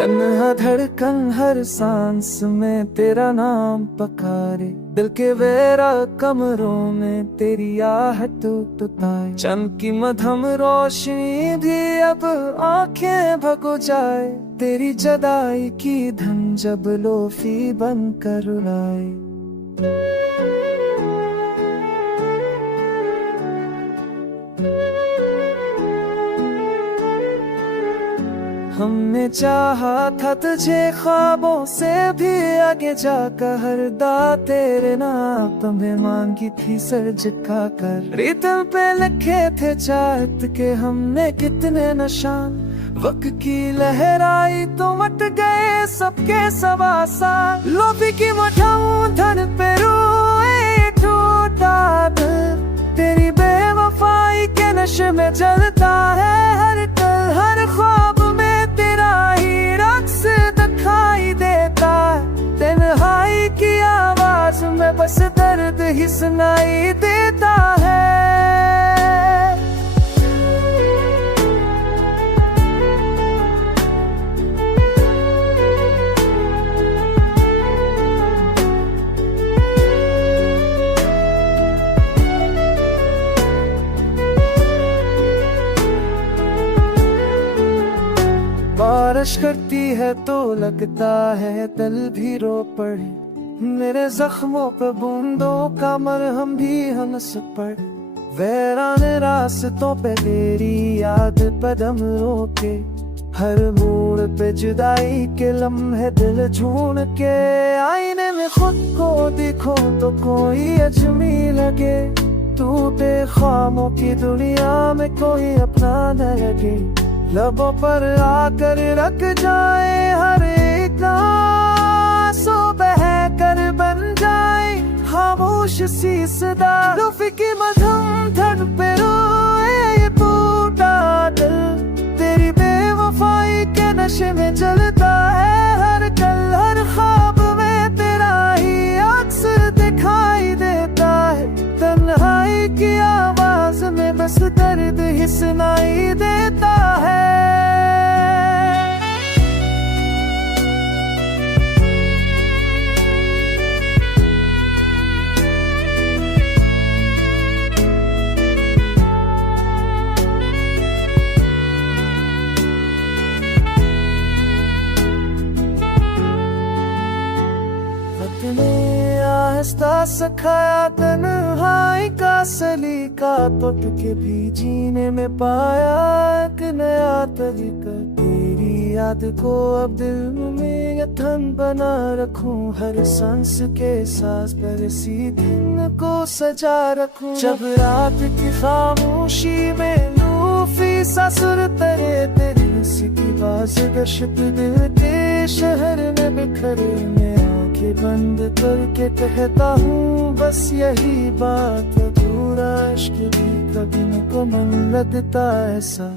तन्हा धड़कन हर सांस में तेरा नाम पकारे, दिल के वेरा कमरों में तेरी आहट टुटाए। चंद की मधम रोशनी भी अब आंखें भगो जाए, तेरी जदाई की धन जब लोफी बन कर उड़ाए। हमने चाहा था तुझे ख्वाबों से भी आगे जाकर, हरदा तेरे नाम में मांगी थी सर झुका कर। रितम पे लिखे थे चाहत के हमने कितने निशान, वक्त की लहराई तो मट गए सबके सब आसान। लोभी की मठाऊं धन पे रोए टूटा दिल, तेरी बेवफाई के नशे में जलता है हर पल। हर ख्वाब में तेरा ही रक्स दिखाई देता है, तन्हाई की आवाज में बस दर्द ही सुनाई देता है। बारिश करती है तो लगता है दिल भी रो पड़े, मेरे जख्मों पे बूंदों का मरहम भी हंस पड़े। वीरान रास्तों पे तेरी याद कदम रोके, हर मोड़ पे जुदाई के लम्हे दिल ढूंढ के। आईने में खुद को देखो तो कोई अजमी लगे, टूटे ख्वाबों की दुनिया में कोई अपना न लगे। लबों पर आकर रख जाए हर एक आंसू, बह कर बन जाए खामोश सी सदा। लुफ़ी की मधुम धड़ पे रोए ये टूटा दिल, तेरी बेवफाई के नशे में जलता है हर कल। हर ख्वाब में तेरा ही अक्स दिखाई देता है, तन्हाई की आवाज में बस दर्द ही सुनाई देता है। आहिस्ता सिखाया तन्हाई का सलीका, पट के भी जीने में पाया एक नया तरीका। तेरी याद को अब दिल में यथन बना रखूं, हर सांस के सांस पर सी दिन को सजा रखूं। जब रात की खामोशी में लूफी सा सुर तरे, तेरी हंसी की बाज गश्त दिल के शहर में बिखरे। मैं आंखें बंद करके कहता हूँ बस यही बात, अधूरा इश्क भी कभी न को मन लगता ऐसा।